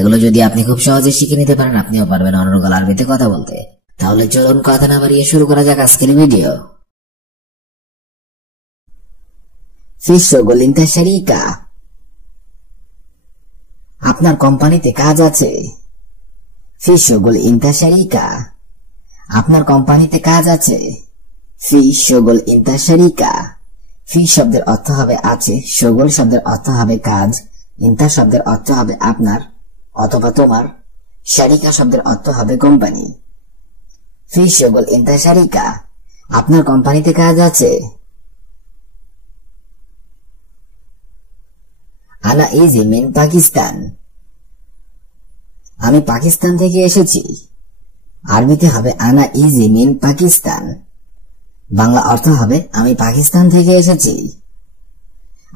এগুলো যদি আপনি খুব সহজে শিখে নিতে পারেন, আপনিও পারবেন অনর্গল আরবিতে কথা বলতে। তাহলে চলুন কথা না বাড়িয়ে শুরু করা যাক আজকের ভিডিও। في الشغل انت شريكة? আপনার কোম্পানিতে কাজ আছে। في الشغل انت شريكة? আপনার কোম্পানিতে কাজ আছে। في الشغل انت شريكة? في শব্দের অর্থ হবে আছে, শগল শব্দের অর্থ হবে কাজ, ইন্তা শব্দের অর্থ হবে আপনার অথবা তোমার, শারিকা শব্দের অর্থ হবে কোম্পানি। في الشغل انت شريكة? আপনার কোম্পানিতে কাজ আছে। আনা ইজি মিন পাকিস্তান? আমি পাকিস্তান থেকে এসেছি। আরবিতে হবে আনা ইজি মিন পাকিস্তান, বাংলা অর্থ হবে আমি পাকিস্তান থেকে এসেছি।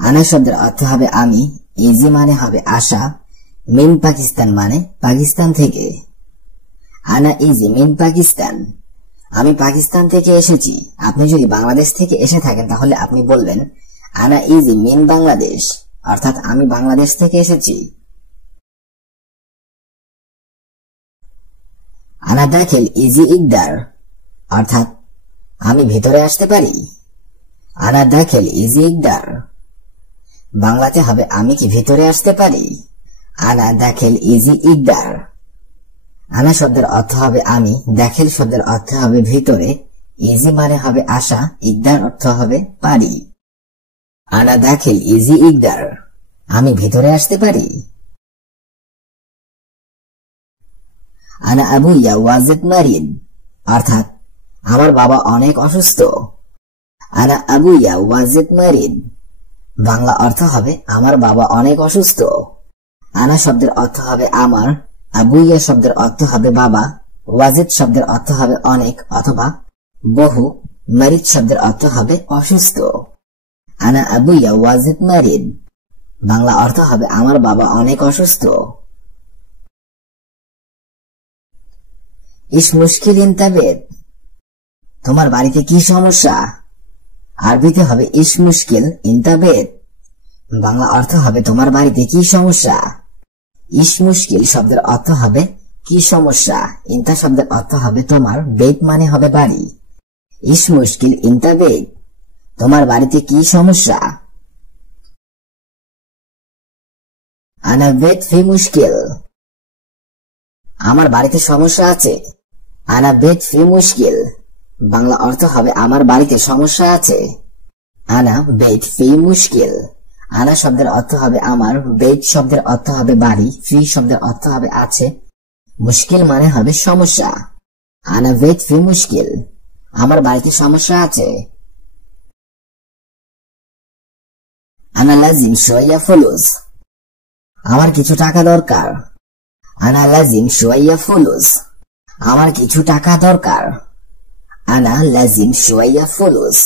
আনা শব্দের অর্থ হবে আমি, ইজি মানে হবে আশা, মিন পাকিস্তান মানে পাকিস্তান থেকে। আনা ইজি মিন পাকিস্তান, আমি পাকিস্তান থেকে এসেছি। আপনি যদি বাংলাদেশ থেকে এসে থাকেন তাহলে আপনি বলবেন আনা ইজি মিন বাংলাদেশ, অর্থাৎ আমি বাংলাদেশ থেকে এসেছি। আনা দাখিল ইজি ইকদার, অর্থাৎ আমি ভিতরে আসতে পারি। আনা দাখিল ইজি ইকদার, বাংলাতে হবে আমি কি ভিতরে আসতে পারি। আনা দাখিল ইজি ইকদার। আনা শব্দের অর্থ হবে আমি, দাখিল শব্দের অর্থ হবে ভিতরে, ইজি মানে হবে আশা, ইকদার অর্থ হবে পারি। আনা দাখিল ইজি ইকদার, আমি ভিতরে আসতে পারি। আনা আবুয়া ওয়াজিদ মারিদ, অর্থাৎ আমার বাবা অনেক অসুস্থ। আনা আবুয়া ওয়াজিদ মারিদ, বাংলা অর্থ হবে আমার বাবা অনেক অসুস্থ। আনা শব্দের অর্থ হবে আমার, আবুয়া শব্দের অর্থ হবে বাবা, ওয়াজিদ শব্দের অর্থ হবে অনেক অথবা বহু, মারিদ শব্দের অর্থ হবে অসুস্থ। আনা আবুয়া ওয়াজিদ মারিদ, বাংলা অর্থ হবে আমার বাবা অনেক অসুস্থ। ইস মুশকিল ইনতাবেদ, তোমার বাড়িতে কি সমস্যা। আরবিতে হবে ইস মুশকিল ইনতাবেদ, বাংলা অর্থ হবে তোমার বাড়িতে কি সমস্যা। ইস মুশকিল শব্দের অর্থ হবে কি সমস্যা, ইনতা শব্দের অর্থ হবে তোমার, বেদ মানে হবে বাড়ি। ইস মুশকিল ইনতাবেদ, তোমার বাড়িতে কি সমস্যা। আনা বেদ ফি মুশকিল, আমার বাড়িতে সমস্যা আছে। আনা বেদ ফি মুশকিল, বাংলা অর্থ হবে আমার বাড়িতে সমস্যা আছে। আনা বেদ ফি মুশকিল, আনা শব্দের অর্থ হবে আমার, বেদ শব্দের অর্থ হবে বাড়ি, ফি শব্দের অর্থ হবে আছে, মুশকিল মানে হবে সমস্যা। আনা বেদ ফি মুশকিল, আমার বাড়িতে সমস্যা আছে। আনা লাজিম শোয়া ফুলুস, আমার কিছু টাকা দরকার। আনা লাজিম শোয়া ফুলুস, আমার কিছু টাকা দরকার। আনা লাজিম শোয়া ফুলুস,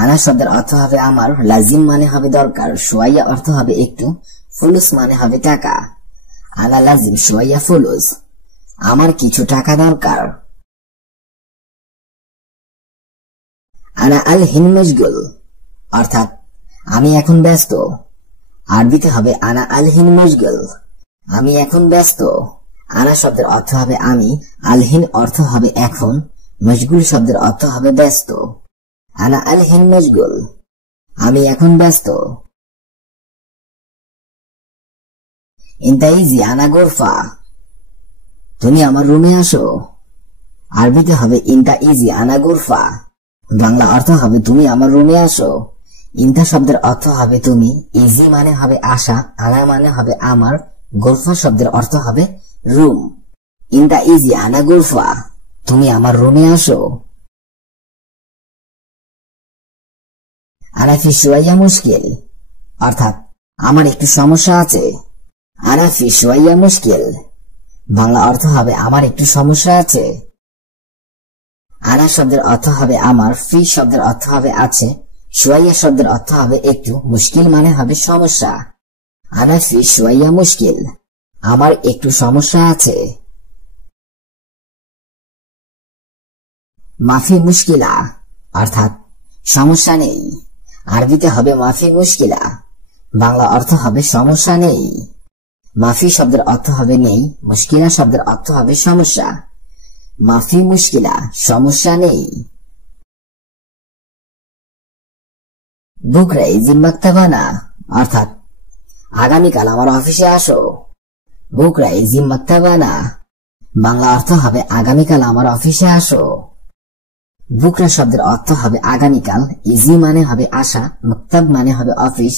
আনা শব্দের অর্থ হবে আমার, লাজিম মানে হবে দরকার, শোয়া অর্থ হবে একটু, ফুলুস মানে হবে টাকা। আনা লাজিম শোয়া ফুলুস, আমার কিছু টাকা দরকার। আনা আল হিন মশগুল, অর্থাৎ আমি এখন ব্যস্ত। আরবিতে হবে আনা আল হিন মশগুল, আমি এখন ব্যস্ত। আনা শব্দের অর্থ হবে আমি, আলহিন অর্থ হবে এখন, মশগুল শব্দের অর্থ হবে ব্যস্ত। আনা আলহিন মশগুল, আমি এখন ব্যস্ত। ইনতা ইজি আনা গোরফা, তুমি আমার রুমে আসো। আরবিতে হবে ইনতা ইজি আনা গোরফা, বাংলা অর্থ হবে তুমি আমার রুমে আসো। ইনতা শব্দের অর্থ হবে তুমি, ইজি মানে হবে আশা, আনা মানে হবে আমার, গোরফা শব্দের অর্থ হবে রুম। ইনতা ইজি আনা গোরফা, তুমি আমার রুমে আসো। আনা ফি শোয়া মুশকিল, অর্থাৎ আমার একটু সমস্যা আছে। আনা ফি শোয়া মুশকিল, বাংলা অর্থ হবে আমার একটু সমস্যা আছে। আনা শব্দের অর্থ হবে আমার, ফি শব্দের অর্থ হবে আছে, শোয়া শব্দের অর্থ হবে একটু, মুশকিল মানে হবে সমস্যা। আনা ফি শোয়া মুশকিল, আমার একটু সমস্যা আছে। মাফি মুশকিলা, অর্থাৎ সমস্যা নেই। আরবিতে হবে মাফি মুশকিলা, বাংলা অর্থ হবে সমস্যা নেই। মাফি শব্দের অর্থ হবে নেই, মুশকিলা শব্দের অর্থ হবে সমস্যা। মাফি মুশকিলা, সমস্যা নেই। বুকরে জিম্মাক্তাবানা অর্থাৎ আগামীকাল আমার অফিসে আসো। বুকরে জিম্মাক্তাবানা বাংলা অর্থ হবে আগামীকাল আমার অফিসে আসো। বুকরা শব্দের অর্থ হবে আগামীকাল, ইজি মানে হবে আশা, মুক্তাব মানে হবে অফিস,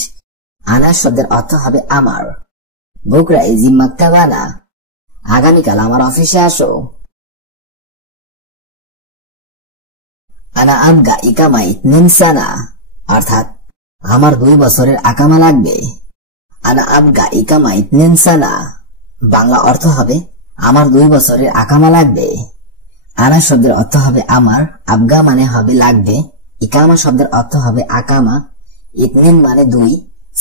আনা শব্দের অর্থ হবে আমার। বুকরা জিম্মাক্তাবানা আগামীকাল আমার অফিসে আসো। আনা আবগা ইকামা ইতনিন সানা অর্থাৎ আমার 2 বছরের আকামা লাগবে। আনা আবগা ইকামা ইতনিন সানা বাংলা অর্থ হবে আমার 2 বছরের আকামা লাগবে। আনা শব্দের অর্থ হবে আমার, আবগা মানে হবে লাগবে, ইকামা শব্দের অর্থ হবে আকামা, ইতনিন মানে 2,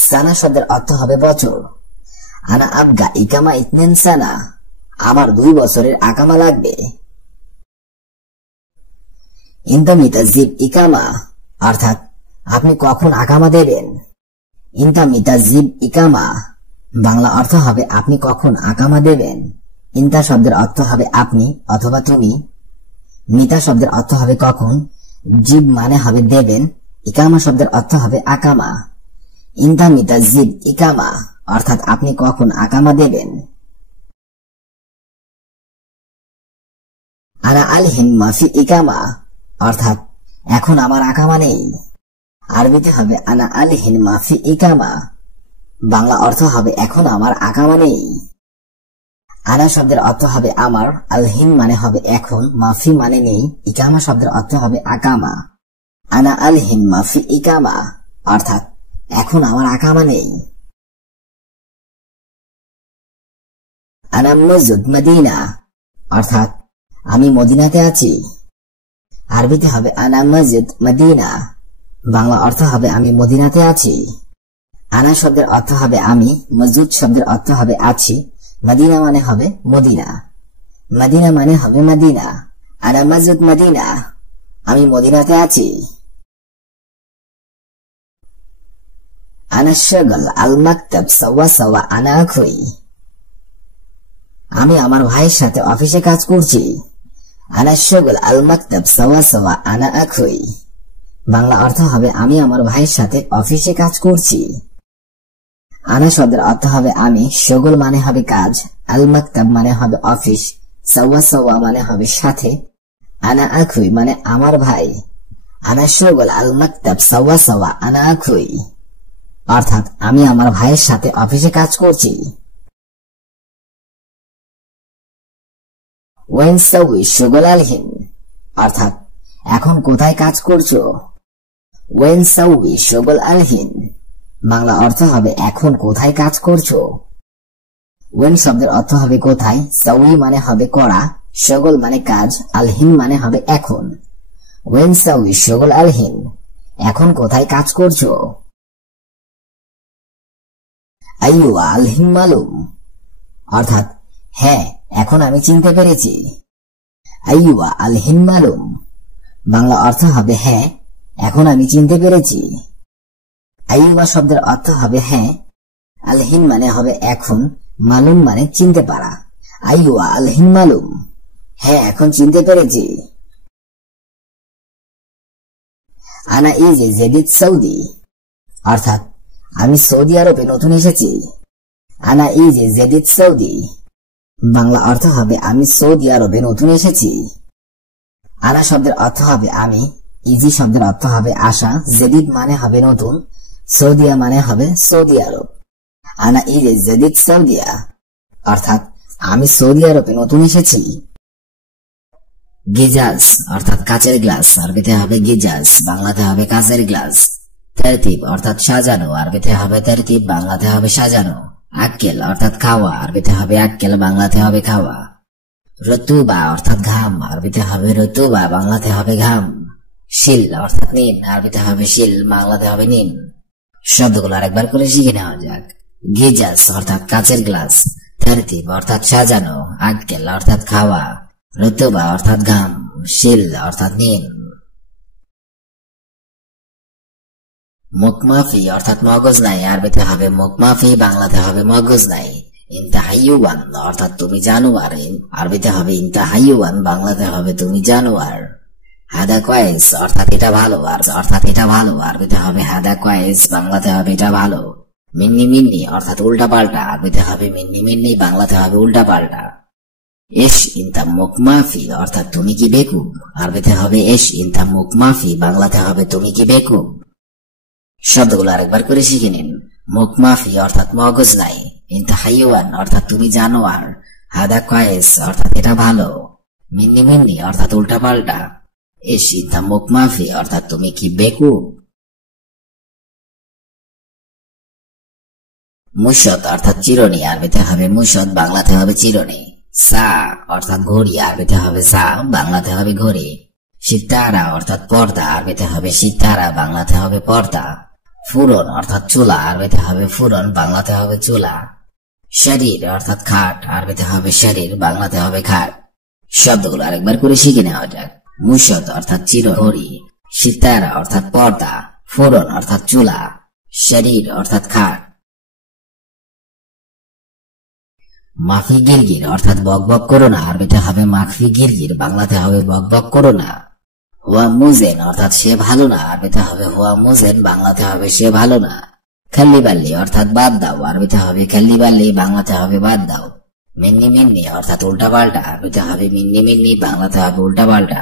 সানা শব্দের অর্থ হবে বছর। আনা আবগা ইকামা ইতনিন সানা আমার 2 বছরের আকামা লাগবে। ইনতা মিতাজিব ইকামা অর্থাৎ আপনি কখন আকামা দেবেন। ইনতা মিতাজিব ইকামা বাংলা অর্থ হবে আপনি কখন আকামা দেবেন। ইনতা শব্দের অর্থ হবে আপনি অথবা তুমি, মিতা শব্দের অর্থ হবে কখন, জিব মানে হবে দেবেন, ইকামা শব্দের অর্থ হবে আকামা। ইনতা মিতাজিব ইকামা অর্থাৎ আপনি কখন আকামা দেবেন। আনা আলহিন মাফি ইকামা অর্থাৎ এখন আমার আকামা নেই। আরবিতে হবে আনা আলহিন মাফি ইকামা বাংলা অর্থ হবে এখন আমার আকামা নেই। আনা শব্দের অর্থ হবে আমার, আলহিন মানে হবে এখন, মাফি মানে নেই, ইকামা শব্দের অর্থ হবে আকামা। আনা আলহিন মাফি ইকামা অর্থাৎ এখন আমার আকামা নেই। আনা মসজিদ মদিনা অর্থাৎ আমি মদিনাতে আছি। আরবিতে হবে আনা মসজিদ মদিনা বাংলা অর্থ হবে আমি মদিনাতে আছি। আনা শব্দের অর্থ হবে আমি, মসজিদ শব্দের অর্থ হবে আছি, মদিনা মানে হবে মদিনা, মদিনা মানে হবে মদিনা। আনা মসজিদ মদিনা আমি মদিনাতে আছি। আনা শাগল আল মাকতাব সাওয়া সাওয়া আনা আখুই আমি আমার ভাইয়ের সাথে অফিসে কাজ করছি। আনা শাগল আল মাকতাব সাওয়া সাওয়া আনা আখুই বাংলা অর্থ হবে আমি আমার ভাইয়ের সাথে অফিসে কাজ করছি। আনা শব্দের অর্থ হবে আমি, শগল মানে হবে কাজ, আল মাকতাব মানে হবে অফিস, সাওয়া সাওয়া মানে হবে সাথে, আনা আখুই মানে আমার ভাই। আনা শগল আল মাকতাব সাওয়া সাওয়া আনা আখুই অর্থাৎ আমি আমার ভাইয়ের সাথে অফিসে কাজ করছি। ওয়েন সাউই শগল আলহিন অর্থাৎ এখন কোথায় কাজ করছো। ওয়েন সাউই শগল আলহিন বাংলা অর্থ হবে এখন কোথায় কাজ করছো। ওয়েন শব্দের অর্থ হবে কোথায়, সাউই মানে হবে করা, শগল মানে কাজ, আলহিন মানে হবে এখন। ওয়েন সাউই শগল আলহিন এখন কোথায় কাজ করছো। আইয়ুয়া আলহিন মালুম অর্থাৎ হ্যাঁ এখন আমি চিনতে পেরেছি। আইয়ুয়া আলহিন মালুম বাংলা অর্থ হবে হ্যাঁ এখন আমি চিনতে পেরেছি। আইয়ুবা শব্দের অর্থ হবে হ্যাঁ, আলহিন মানে হবে এখন, মালুম মানে চিনতে পারা। আইয়ুবা আলহিন মালুম হ্যাঁ এখন চিনতে পেরেছি। আনা ইজি জেদিদ সৌদি অর্থাৎ আমি সৌদি আরবে নতুন এসেছি। আনা ইজি জেদিদ সৌদি বাংলা অর্থ হবে আমি সৌদি আরবে নতুন এসেছি। আনা শব্দের অর্থ হবে আমি, ইজি শব্দের অর্থ হবে আশা, জেদিদ মানে হবে নতুন, সৌদিয়া মানে হবে সৌদি আরব। আনা ইজি জেদিদ সৌদিয়া অর্থাৎ আমি সৌদি আরবে নতুন এসেছি। গিজাজ অর্থাৎ কাচের গ্লাস, আরবিতে হবে গিজাজ, বাংলাতে হবে কাচের গ্লাস। তারতিব অর্থাৎ সাজানো, আরবিতে হবে তারতিব, বাংলাতে হবে সাজানো। আক্কেল অর্থাৎ খাওয়া, আরবিতে হবে আক্কেল, বাংলাতে হবে খাওয়া। রতুবা অর্থাৎ ঘাম, আরবিতে হবে রতুবা, বাংলাতে হবে ঘাম। শিল অর্থাৎ নিম, আরবিতে হবে শিল, বাংলাতে হবে নিম। শব্দগুলো আরেকবার করে শিখে নেওয়া যাক। গিজাজ অর্থাৎ কাচের গ্লাস, তারতিব অর্থাৎ সাজানো, আক্কেল অর্থাৎ খাওয়া, রতুবা অর্থাৎ ঘাম, শিল অর্থাৎ নিম। মুখ মাফি অর্থাৎ মগজ নাই, আরবিতে হবে মুখ মাফি, বাংলাতে হবে মগজ নাই। ইনতা হাইওয়ান অর্থাৎ তুমি জানোয়ার, আরবিতে হবে ইনতা হাইওয়ান, বাংলাতে হবে তুমি জানোয়ার। হাদা কয়েস অর্থাৎ এটা ভালো, অর্থাৎ এটা ভালো, আরবিতে হবে হাদা কয়েস, বাংলাতে হবে এটা ভালো। মিন্নি মিন্নি অর্থাৎ উল্টা পাল্টা, আরবিতে হবে মিন্নি মিন্নি, বাংলাতে হবে উল্টা পাল্টা। এস ইনতা মুখ মাফি অর্থাৎ তুমি কি বেকুব, আরবিতে হবে এস ইনতা মুখ মাফি, বাংলাতে হবে তুমি কি বেকুব। শব্দগুলো আরেকবার করে শিখে নিন। মুখ মাফি অর্থাৎ মগজ নাই, ইনতা হাইওয়ান অর্থাৎ তুমি জানোয়ার, হাদা কয়েস অর্থাৎ এটা ভালো, মিন্নি মিন্নি অর্থাৎ উল্টা পাল্টা, এস ইনতা মুখ মাফি অর্থাৎ তুমি কি বেকুব। মুশত অর্থাৎ চিরুনি, আরবিতে হবে মুশত, বাংলাতে হবে চিরুনি। সা অর্থাৎ ঘড়ি, আরবিতে হবে সা, বাংলাতে হবে ঘড়ি। সিতারা অর্থাৎ পর্দা, আরবিতে হবে সিতারা, বাংলাতে হবে পর্দা। ফুরন অর্থাৎ চুলা, আরবিতে হবে ফুরন, বাংলাতে হবে চুলা। শরীর অর্থাৎ খাট, আরবিতে হবে শরীর, বাংলাতে হবে খাট। শব্দগুলো আরেকবার করে শিখে নেওয়া যাক। মুশত অর্থাৎ চিরঘড়ি, সিতারা অর্থাৎ পর্দা, ফুরন অর্থাৎ চুলা, শরীর অর্থাৎ খাট। মাফি গিরগির অর্থাৎ বক বক করো না, আরবিতে হবে মাখফি গিরগির, বাংলাতে হবে বক বক করো না। হুয়া মুজেন অর্থাৎ সে ভালো না, আরবিতে হবে হুয়া মুজেন, বাংলাতে হবে সে ভালো না। খাল্লি বাল্লি অর্থাৎ বাদ দাও, আরবিতে হবে খাল্লি বাল্লি, বাংলাতে হবে বাদ দাও। মিন্নি মিন্নি অর্থাৎ উল্টা পাল্টা, আরবিতে হবে মিন্নি মিন্নি, বাংলাতে হবে উল্টা পাল্টা।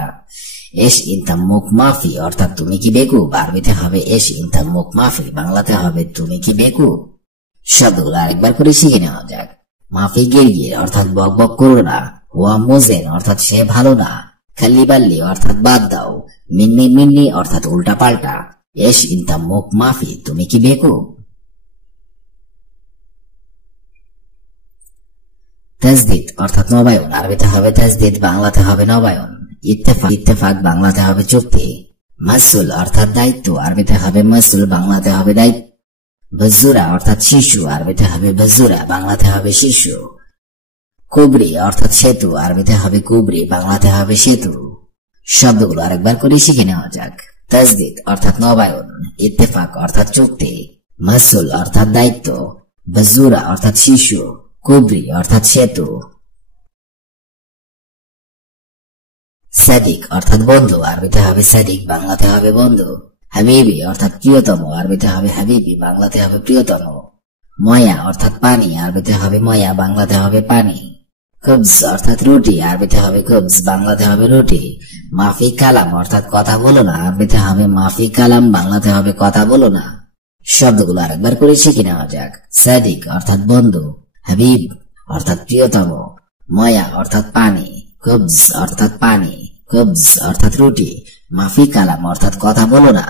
এস ইনতা মুখ মাফি অর্থাৎ তুমি কি বেকুব, আরবিতে হবে এস ইনতা মুখ মাফি, বাংলাতে হবে তুমি কি বেকুব। শব্দগুলো আরেকবার করে শিখে নেওয়া যাক। মাফি গিরগির অর্থাৎ বক বক করো না, হুয়া মুজেন অর্থাৎ সে ভালো না, খাল্লি বাল্লি অর্থাৎ বাদ দাও, মিন্নি মিন্নি অর্থাৎ উল্টা পাল্টা, এস ইনতা মুখ মাফি তুমি কি বেকুব। তাজদিদ অর্থাৎ নবায়ন, আরবিতে হবে তাজদিদ, বাংলাতে হবে নবায়ন। ইত্তেফাক ইত্তেফাক, বাংলাতে হবে চুক্তি। মাসুল অর্থাৎ দায়িত্ব, আরবিতে হবে মাসুল, বাংলাতে হবে দায়িত্ব। বজুরা অর্থাৎ শিশু, আরবিতে হবে বজুরা, বাংলাতে হবে শিশু। কুবরি অর্থাৎ সেতু, আরবিতে হবে কুবরি, বাংলাতে হবে সেতু। শব্দগুলো আরেকবার করে শিখে নেওয়া যাক। তাজদিদ অর্থাৎ নবায়ন, ইত্তেফাক অর্থাৎ চুক্তি, মাসুল অর্থাৎ দায়িত্ব, বজুরা অর্থাৎ শিশু, কুবরি অর্থাৎ সেতু। সাদিক অর্থাৎ বন্ধু, আরবিতে হবে সাদিক, বাংলাতে হবে বন্ধু। হাবিবি অর্থাৎ প্রিয়তম, আরবিতে হবে হাবিবি, বাংলাতে হবে প্রিয়তম। ময়া অর্থাৎ পানি, আরবিতে হবে ময়া, বাংলাতে হবে পানি। খুবজ অর্থাৎ রুটি, আরবিতে হবে খুবজ, বাংলাতে হবে রুটি। মাফি কালাম অর্থাৎ কথা বলো না, আরবিতে হবে মাফি কালাম, বাংলাতে হবে কথা বলো না। শব্দগুলো আরেকবার করে শিখে নেওয়া যাক। সাদিক অর্থাৎ বন্ধু, হাবিব অর্থাৎ প্রিয়তম, ময়া অর্থাৎ পানি, খুবজ অর্থাৎ পানি, খুবজ অর্থাৎ রুটি, মাফি কালাম অর্থাৎ কথা বলো না।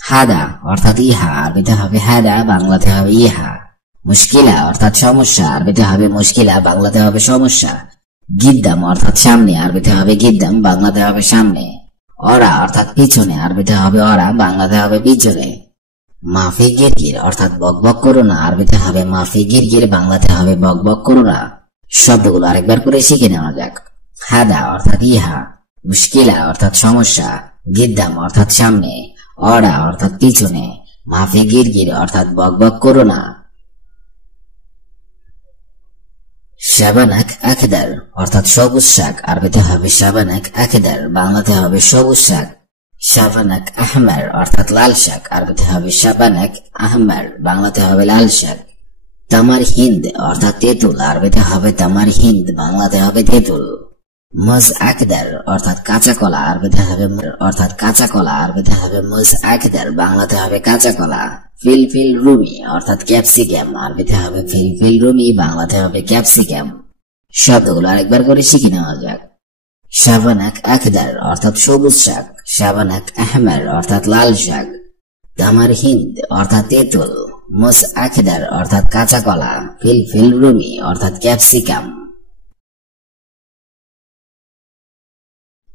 হাদা অর্থাৎ ইহা, আরবিতে হবে হাদা, বাংলাতে হবে ইহা। মুশকিলা অর্থাৎ সমস্যা, আরবিতে হবে মুশকিলা, বাংলাতে হবে সমস্যা। গিদ্দাম অর্থাৎ সামনে, আরবিতে হবে গিদ্দাম, বাংলাতে হবে সামনে। অরা অর্থাৎ পিছনে, আরবিতে হবে অরা, বাংলাতে হবে পিছনে। মাফি গিরগির অর্থাৎ বক বক করো না, আরবিতে হবে মাফি গিরগির, বাংলাতে হবে বক বক করো না। শব্দগুলো আরেকবার করে শিখে নেওয়া যাক। হাদা অর্থাৎ ইহা, মুশকিলা অর্থাৎ সমস্যা, গিদ্দাম অর্থাৎ সামনে, অরা অর্থাৎ পিছনে, মাফি গিরগির অর্থাৎ বক বক করো না। শাবানাক আখদার অর্থাৎ সবুজ শাক, আরবিতে হবে শাবানাক আখদার, বাংলাতে হবে সবুজ শাক। শাবানাক আহমার অর্থাৎ লাল শাক, আরবিতে হবে শাবানাক আহমার, বাংলাতে হবে লাল শাক। তামার হিন্দ অর্থাৎ তেঁতুল, আরবিতে হবে তামার হিন্দ, বাংলাতে হবে তেঁতুল। মজ আকদার অর্থাৎ কাঁচা কলা, আরবিতে হবে অর্থাৎ কাঁচা কলা, আরবিতে হবে মজ আকদার, বাংলাতে হবে কাঁচা কলা। ফিলফিল রুমি অর্থাৎ ক্যাপসিকাম, আরবিতে হবে ফিলফিল রুমি, বাংলাতে হবে ক্যাপসিকাম। শব্দগুলো আরেকবার করে শিখে নেওয়া যাক। শাবানাক আখদার অর্থাৎ সবুজ শাক, শাবানাক আহমার অর্থাৎ লাল শাক, তামার হিন্দ অর্থাৎ তেঁতুল, মজ আখদার অর্থাৎ কাঁচা কলা, ফিলফিল রুমি অর্থাৎ ক্যাপসিকাম।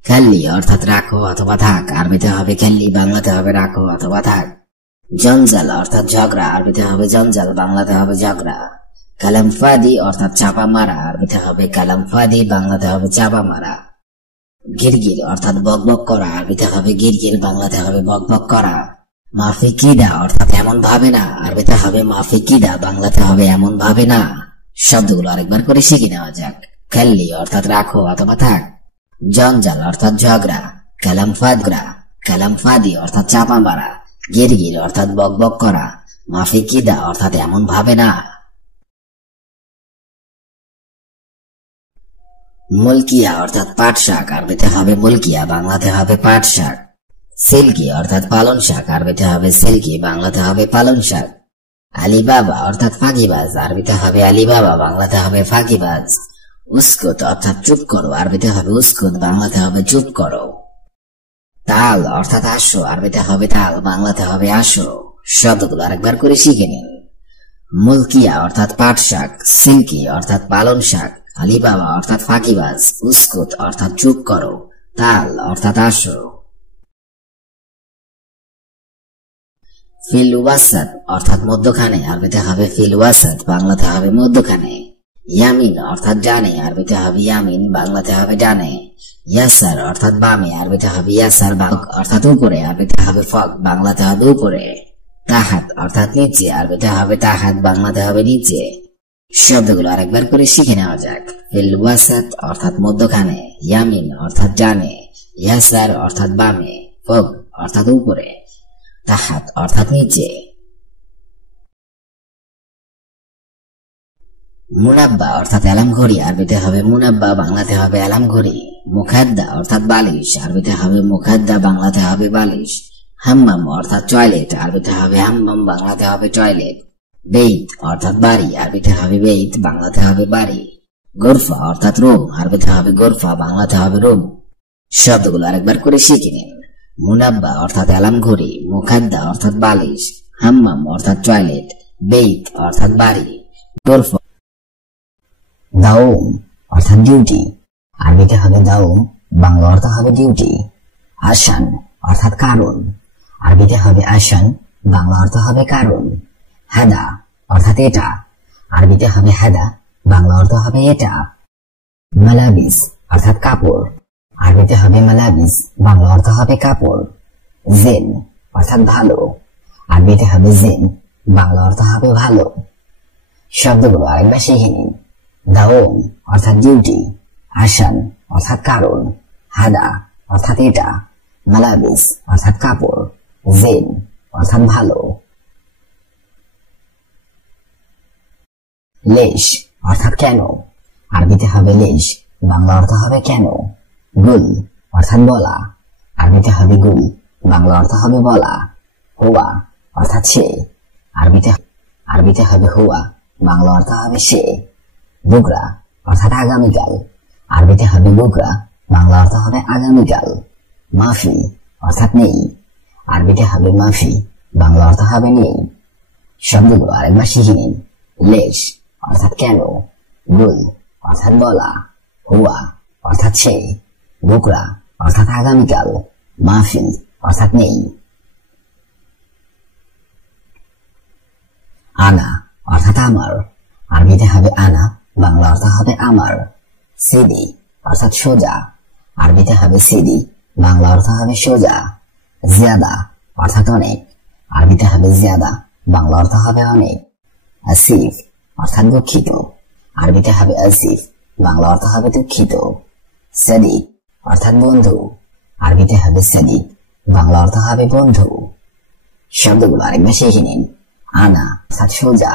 খাল্লি অর্থাৎ রাখো অথবা থাক, আরবিতে হবে খাল্লি, বাংলাতে হবে রাখো অথবা থাক। জঞ্জাল অর্থাৎ ঝগড়া, আরবিতে হবে জঞ্জাল, বাংলাতে হবে ঝগড়া। কালাম ফাদি অর্থাৎ চাপা মারা, আরবিতে হবে কালাম ফাদি, বাংলাতে হবে চাপা মারা। গিরগির অর্থাৎ বক বক করা, আরবিতে হবে গিরগির, বাংলাতে হবে বক বক করা। মাফিকিদা অর্থাৎ এমন ভাবে না, আরবিতে হবে মাফিকিদা, বাংলাতে হবে এমন ভাবে না। শব্দগুলো আরেকবার করে শিখে নেওয়া যাক। খাল্লি অর্থাৎ রাখো অথবা থাক, জঞ্জাল অর্থাৎ ঝগড়া, কালাম ফাদি অর্থাৎ চাপা মারা, গিরগির অর্থাৎ বকবক করা, মাফিকিদা অর্থাৎ এমন ভাবে না। মুলকিয়া অর্থাৎ পাট শাক, আরবিতে হবে মুলকিয়া, বাংলাতে হবে পাট শাক। সিল্কি অর্থাৎ পালন শাক, আরবিতে হবে সিল্কি, বাংলাতে হবে পালন শাক। আলিবাবা অর্থাৎ ফাঁকিবাজ, আরবিতে হবে আলিবাবা, বাংলাতে হবে ফাঁকিবাজ। উস্কুত অর্থাৎ চুপ করো, আরবিতে হবে উস্কুত, বাংলাতে হবে চুপ করো। তাল অর্থাৎ আসো, আরবিতে হবে তাল, বাংলাতে হবে আসো। শব্দগুলো আরেকবার করে শিখে নিন। মুলকিয়া অর্থাৎ পাট শাক, সিল্কি অর্থাৎ পালন শাক, আলিবাবা অর্থাৎ ফাঁকিবাজ, উস্কুত অর্থাৎ চুপ করো, তাল অর্থাৎ আসো। ফিল ওয়াসাত অর্থাৎ মধ্যখানে, আরবিতে হবে ফিল ওয়াসাত, বাংলাতে হবে মধ্যখানে। ইয়ামিন অর্থাৎ ডানে, আরবিতে হবে ইয়ামিন, বাংলাতে হবে ডানে। ইয়াসার অর্থাৎ বামে, আরবিতে হবে ইয়াসার, অর্থাৎ উপরে, আরবিতে হবে ফক, বাংলাতে হবে উপরে। তাহাত অর্থাৎ নিচে, আরবিতে হবে তাহাত, বাংলাতে হবে নিচে। শব্দগুলো আরেকবার করে শিখে নেওয়া যাক। ফিল ওয়াসাত অর্থাৎ মধ্যখানে, ইয়ামিন অর্থাৎ ডানে, ইয়াসার অর্থাৎ বামে, ফক অর্থাৎ উপরে, তাহাত অর্থাৎ নিচে। মুনাব্বা অর্থাৎ অ্যালার্ম ঘড়ি, আরবিতে হবে মুনাব্বা, বাংলাতে হবে অ্যালার্ম ঘড়ি। মুখাদ্দা অর্থাৎ বালিশ, আরবিতে হবে মুখাদ্দা, বাংলাতে হবে বালিশ। হাম্মাম অর্থাৎ টয়লেট, আরবিতে হবে হাম্মাম, বাংলাতে হবে টয়লেট। বেইত অর্থাৎ বাড়ি, আরবিতে হবে বেইত, বাংলাতে হবে বাড়ি। গোরফা অর্থাৎ রুম, আরবিতে হবে গোরফা, বাংলাতে হবে রুম। শব্দগুলো আরেকবার করে শিখে নিন। মুনাব্বা অর্থাৎ অ্যালার্ম ঘড়ি, মুখাদ্দা অর্থাৎ বালিশ, হাম্মাম অর্থাৎ টয়লেট, বেইত অর্থাৎ বাড়ি, গোরফা। দাউম অর্থাৎ ডিউটি, আরবিতে হবে দাউম, বাংলা অর্থ হবে ডিউটি। আসান অর্থাৎ কারণ, আরবিতে হবে আসান, বাংলা অর্থ হবে কারণ। হাদা অর্থাৎ এটা, আরবিতে হবে হাদা, বাংলা অর্থ হবে এটা। মালাবিস অর্থাৎ কাপড়, আরবিতে হবে মালাবিস, বাংলা অর্থ হবে কাপড়। জেন অর্থাৎ ভালো, আরবিতে হবে জেন, বাংলা অর্থ হবে ভালো। শব্দগুলো আরেকবার শিখে নিন। দাওম অর্থাৎ ডিউটি, আসান অর্থাৎ কারণ, হাদা অর্থাৎ এটা, মালাবিস অর্থাৎ কাপড়, জেন অর্থাৎ ভালো। লেশ অর্থাৎ কেন, আরবিতে হবে লেশ, বাংলা অর্থ হবে কেন। গুল অর্থাৎ বলা, আরবিতে হবে গুল, বাংলা অর্থ হবে বলা। হুয়া অর্থাৎ সে, আরবিতে হবে হুয়া, বাংলা অর্থ হবে সে। বুগরা অর্থাৎ আগামীকাল, আরবিতে হবে বুগরা, বাংলা অর্থ হবে আগামীকাল। মাফি অর্থাৎ নেই, আরবিতে হবে মাফি, বাংলা অর্থ হবে নেই। শব্দগুলো আরেকবার শিখে নিন। লেশ অর্থাৎ কেন, গুল অর্থাৎ বলা, হুয়া অর্থাৎ সে, বুকরা অর্থাৎ আগামীকাল, মাহফিল অর্থাৎ নেই। আনা অর্থাৎ আমার, আরবিতে হবে আনা, বাংলা অর্থ হবে আমার। সিদি অর্থাৎ সোজা, আরবিতে হবে সিদি, বাংলা অর্থ হবে সোজা। জিয়াদা অর্থাৎ অনেক, আরবিতে হবে জিয়াদা, বাংলা অর্থ হবে অনেক। আসিফ অর্থাৎ দুঃখিত, আরবিতে হবে আসিফ, বাংলা অর্থ হবে দুঃখিত। সাদিক অর্থাৎ বন্ধু, আরবিতে হবে সাদিক, বাংলা অর্থ হবে বন্ধু। শব্দগুলো আরেকবার শিখে নিন। আনা অর্থাৎ সোজা,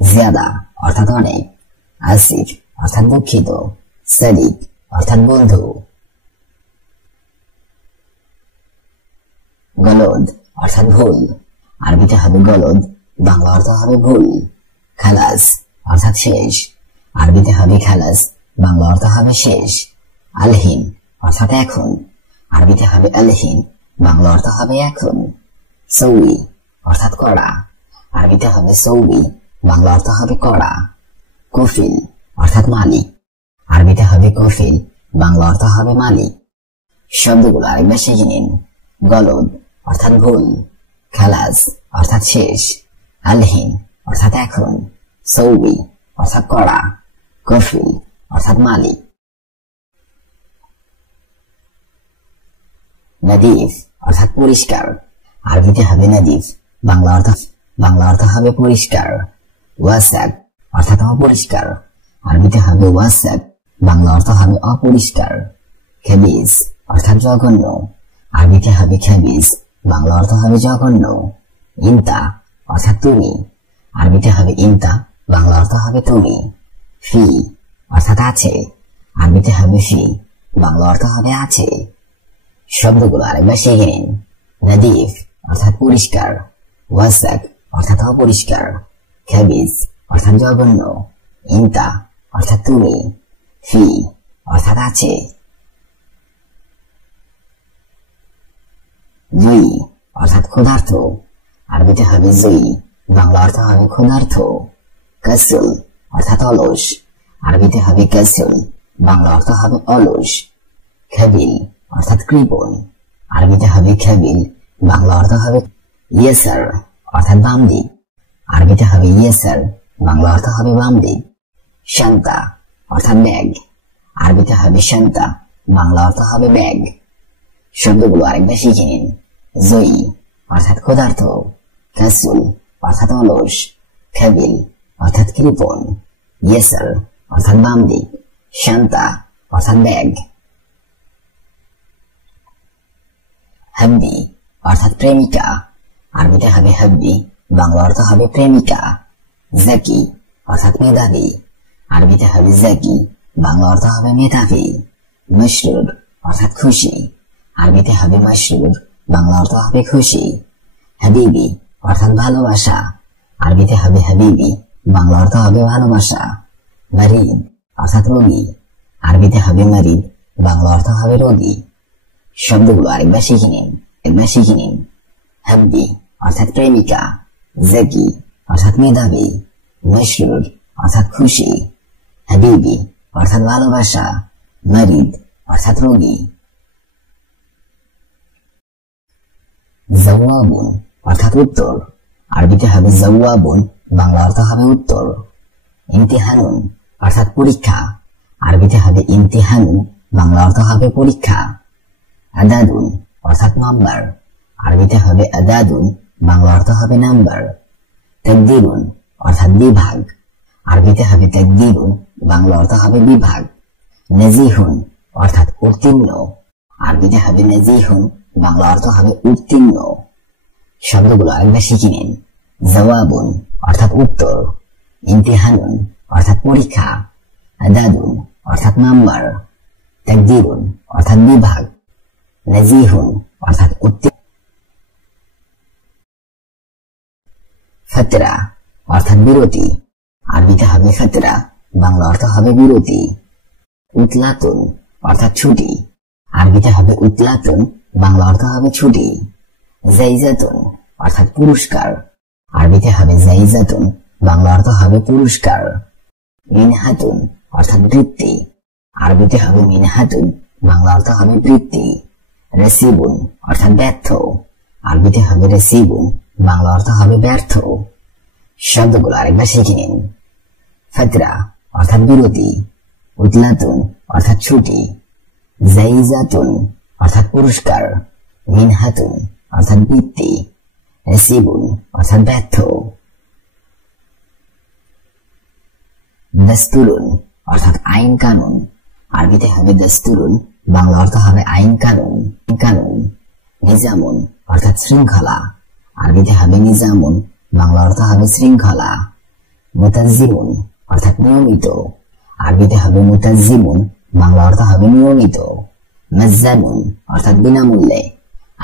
জিয়াদা অর্থাৎ অনেক, আসিফ অর্থাৎ দুঃখিত, সাদিক অর্থাৎ বন্ধু। গলদ অর্থাৎ ভুল, আরবিতে হবে গলদ, বাংলা অর্থ হবে ভুল। খালাস অর্থাৎ শেষ, আরবিতে হবে খালাস, বাংলা অর্থ হবে শেষ। আলহিন অর্থাৎ এখন, আরবিতে হবে আলহিন, বাংলা অর্থ হবে এখন। সৌই অর্থাৎ কড়া, আরবিতে হবে সৌই, বাংলা অর্থ হবে কড়া। কফিল অর্থাৎ মালিক, আরবিতে হবে কফিল, বাংলা অর্থ হবে মালিক। শব্দগুলো আরেকবার শিখে নিন। গলদ অর্থাৎ ভুল, খালাস অর্থাৎ শেষ, আলহিন অর্থাৎ এখন, সৌই অর্থাৎ কড়া, কফিল অর্থাৎ মালিক। নদীফ অর্থাৎ পরিষ্কার, আরবিতে হবে নাদিফ, বাংলা অর্থ হবে পরিষ্কার। ওয়াসাক অর্থাৎ অপরিষ্কার, আরবিতে হবে ওয়াসাক, বাংলা অর্থ হবে অপরিষ্কার। খাবিস অর্থাৎ জঘন্য, আরবিতে হবে খাবিস, বাংলা অর্থ হবে জঘন্য। ইনতা অর্থাৎ তুমি, আরবিতে হবে ইনতা, বাংলা অর্থ হবে তুমি। ফি অর্থাৎ আছে, আরবিতে হবে ফি, বাংলা অর্থ হবে আছে। শব্দগুলো আরেকবার শিখে নিন। নাদিফ অর্থাৎ পরিষ্কার, ওয়াসাক অর্থাৎ অপরিষ্কার, খাবিস অর্থাৎ জঘন্য, ইনতা অর্থাৎ তুমি, ফি অর্থাৎ আছে। জুই অর্থাৎ ক্ষুধার্ত, আরবিতে হবে জুই, বাংলা অর্থ হবে ক্ষুধার্ত। কাসুল অর্থাৎ অলস, আরবিতে হবে কাসুল, বাংলা অর্থ হবে অলস। খাবিল অর্থাৎ কৃপণ, আরবিতে হবে খাবিল, বাংলা অর্থ হবে। ইয়েসার অর্থাৎ বাম দিক, আরবিতে হবে ইয়েসার, বাংলা অর্থ হবে বাম দিক। শান্তা অর্থাৎ ব্যাগ, আরবিতে হবে শান্তা, বাংলা অর্থ হবে ব্যাগ। শব্দগুলো আরেকবার শিখে নিন। জয়ী অর্থাৎ ক্ষুধার্ত, কাসুল অর্থাৎ অলস, খাবিল অর্থাৎ কৃপণ, ইয়েসার অর্থাৎ বাম দিক, শান্তা অর্থাৎ ব্যাগ। হাব্বি অর্থাৎ প্রেমিকা, আরবিতে হবে হাব্বি, বাংলা অর্থ হবে প্রেমিকা। জাকি অর্থাৎ মেধাবী, আরবিতে হবে জাকি, বাংলা অর্থ হবে মেধাবী। মশরুর অর্থাৎ খুশি, আরবিতে হবে মশরুর, বাংলা অর্থ হবে খুশি। হাবিবি অর্থাৎ ভালোবাসা, আরবিতে হবে হাবিবি, বাংলা অর্থ হবে ভালোবাসা। মারিদ অর্থাৎ রোগী, আরবিতে হবে মারিদ, বাংলা অর্থ হবে রোগী। শব্দগুলো আরেকবার শিখে নিন। হাব্বি অর্থাৎ প্রেমিকা, জাকি অর্থাৎ মেধাবী, মশরুর অর্থাৎ খুশি, হাবিবি অর্থাৎ ভালোবাসা, মারিদ অর্থাৎ রোগী। জাওয়াবুন অর্থাৎ উত্তর, আরবিতে হবে জাওয়াবুন, বাংলা অর্থ হবে উত্তর। ইমতিহানুন অর্থাৎ পরীক্ষা, আরবিতে হবে ইমতিহানুন, বাংলা অর্থ হবে পরীক্ষা। আদাদুন অর্থাৎ নাম্বার, আরবিতে হবে আদাদুন, বাংলা অর্থ হবে নাম্বার। তাকদিরুন অর্থাৎ বিভাগ, আরবিতে হবে তাকদিরুন, বাংলা অর্থ হবে বিভাগ। নাজিহুন অর্থাৎ উত্তীর্ণ, আরবিতে হবে নাজিহুন, বাংলা অর্থ হবে উত্তীর্ণ। শব্দগুলো আরেকবার শিখে নিন। জওয়াবুন অর্থাৎ উত্তর, ইমতিহানুন অর্থাৎ পরীক্ষা, আদাদুন অর্থাৎ নাম্বার, তাকদিরুন অর্থাৎ বিভাগ, নাজিহুন অর্থাৎ উত্তীর্ণ। ফাতরা অর্থাৎ বিরতি, আরবিতে হবে ফাতরা, বাংলা অর্থ হবে বিরতি। উতলাতুন অর্থাৎ ছুটি, আরবিতে হবে উতলাতুন, বাংলা অর্থ হবে ছুটি। জাইজাতুন অর্থাৎ পুরস্কার, আরবিতে হবে জাইজাতুন, বাংলা অর্থ হবে পুরস্কার। মিনহাতুন অর্থাৎ বৃত্তি, আরবিতে হবে মিনহাতুন, বাংলা অর্থ হবে বৃত্তি। রেসিবুন অর্থাৎ ব্যর্থ, আরবিতে হবে রেসিবুন, বাংলা অর্থ হবে ব্যর্থ। শব্দগুলো আরেকবার শিখে নিন। ফাতরা অর্থাৎ বিরতি, উতলাতুন অর্থাৎ ছুটি, জাইজাতুন অর্থাৎ পুরস্কার, মিনহাতুন অর্থাৎ বৃত্তি, রেসিবুন অর্থাৎ ব্যর্থ। দাস্তুরুন অর্থাৎ আইন কানুন, আরবিতে হবে দাস্তুরুন, বাংলা অর্থ হবে আইন কানুন। নিজামুন অর্থাৎ শৃঙ্খলা, আরবিতে হবে নিজামুন, বাংলা অর্থ হবে শৃঙ্খলা। মুতাজ্জিমুন অর্থাৎ নিয়মিত, আরবিতে হবে মুতাজ্জিমুন, বাংলা অর্থ হবে নিয়মিত। মাজ্জানুন অর্থাৎ বিনামূল্যে,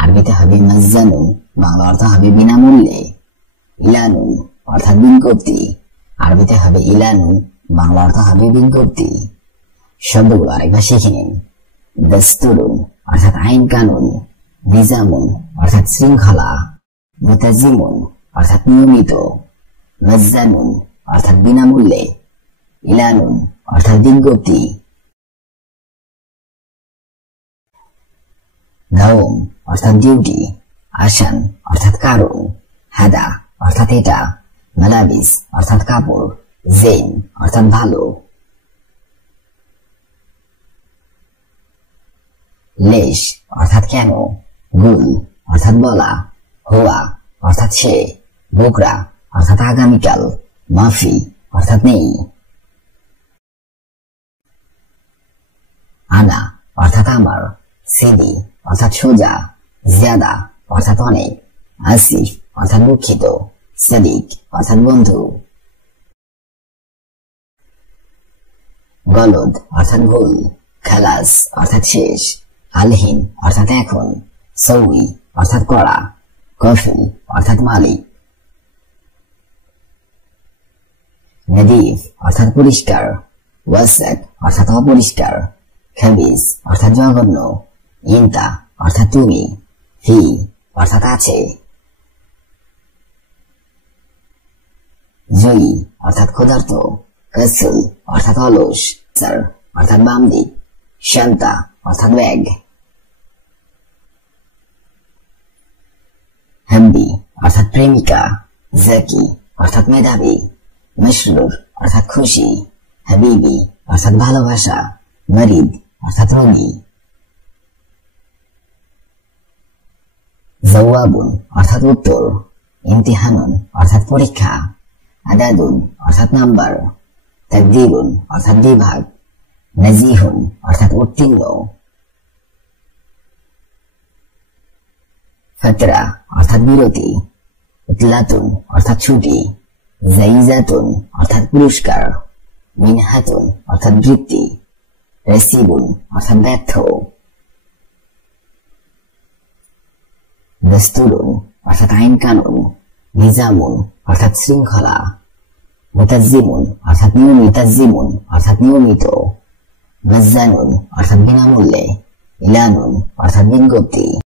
আরবিতে হবে মাজ্জানুন, বাংলা অর্থ হবে বিনামূল্যে। ইলানুন অর্থাৎ বিজ্ঞপ্তি, আরবিতে হবে ইলানুন, বাংলা অর্থ হবে বিজ্ঞপ্তি। শব্দগুলো আরেকবার শিখে নিন। দাস্তুরুন অর্থাৎ আইন কানুন, নিজামুন অর্থাৎ শৃঙ্খলা, মুতাজ্জিমুন অর্থাৎ নিয়মিত, মাজ্জানুন অর্থাৎ বিনামূল্যে, ইলানুন অর্থাৎ বিজ্ঞপ্তি। দাওম অর্থাৎ ডিউটি, আসান অর্থাৎ কারণ, হাদা অর্থাৎ এটা, মালাবিস অর্থাৎ কাপড়, জেন অর্থাৎ ভালো। লেশ অর্থাৎ কেন, গুল অর্থাৎ বলা, হুয়া অর্থাৎ সে, বুকরা অর্থাৎ আগামীকাল, মাফি অর্থাৎ নেই। আনা অর্থাৎ আমার, সিদি অর্থাৎ সোজা, জিয়াদা অর্থাৎ অনেক, আসিফ অর্থাৎ দুঃখিত, সাদিক অর্থাৎ বন্ধু। গলদ অর্থাৎ ভুল, খালাস অর্থাৎ শেষ, আলহিন অর্থাৎ এখন, সৌই অর্থাৎ করা, কফিল অর্থাৎ মালিক। নদীফ অর্থাৎ পরিষ্কার, ওয়াসাক অর্থাৎ অপরিষ্কার, খাবিস অর্থাৎ জঘন্য, ইনতা অর্থাৎ তুমি, হি অর্থাৎ আছে। জয়ী অর্থাৎ ক্ষুধার্ত, কসল অর্থাৎ অলস, স্যার অর্থাৎ বাম দিক, শান্তা অর্থাৎ ব্যাগ। হামদি অর্থাৎ প্রেমিকা, জাকি অর্থাৎ মেধাবী, মশরুর অর্থাৎ খুশি, হাবিবি অর্থাৎ ভালোবাসা, মরিদ অর্থাৎ রোগী। জওয়াবুন অর্থাৎ উত্তর, ইমতিহানুন অর্থাৎ পরীক্ষা, আদাদুন অর্থাৎ নাম্বার, তাকদীরুন অর্থাৎ বিভাগ, নাজিহুন অর্থাৎ উত্তীর্ণ। ফাতরা অর্থাৎ বিরতি, ইতলাতুন অর্থাৎ ছুটি, জাইজাতুন অর্থাৎ পুরস্কার, মিনহাতুন অর্থাৎ বৃত্তি, রেসিবুন অর্থাৎ ব্যর্থ। দস্তুরুন অর্থাৎ আইন কানুন, নিজামুন অর্থাৎ শৃঙ্খলা, মুতাজ্জিমুন অর্থাৎ নিয়মিত, মাজ্জানুন অর্থাৎ বিনামূল্যে, ইলানুন অর্থাৎ বিজ্ঞপ্তি।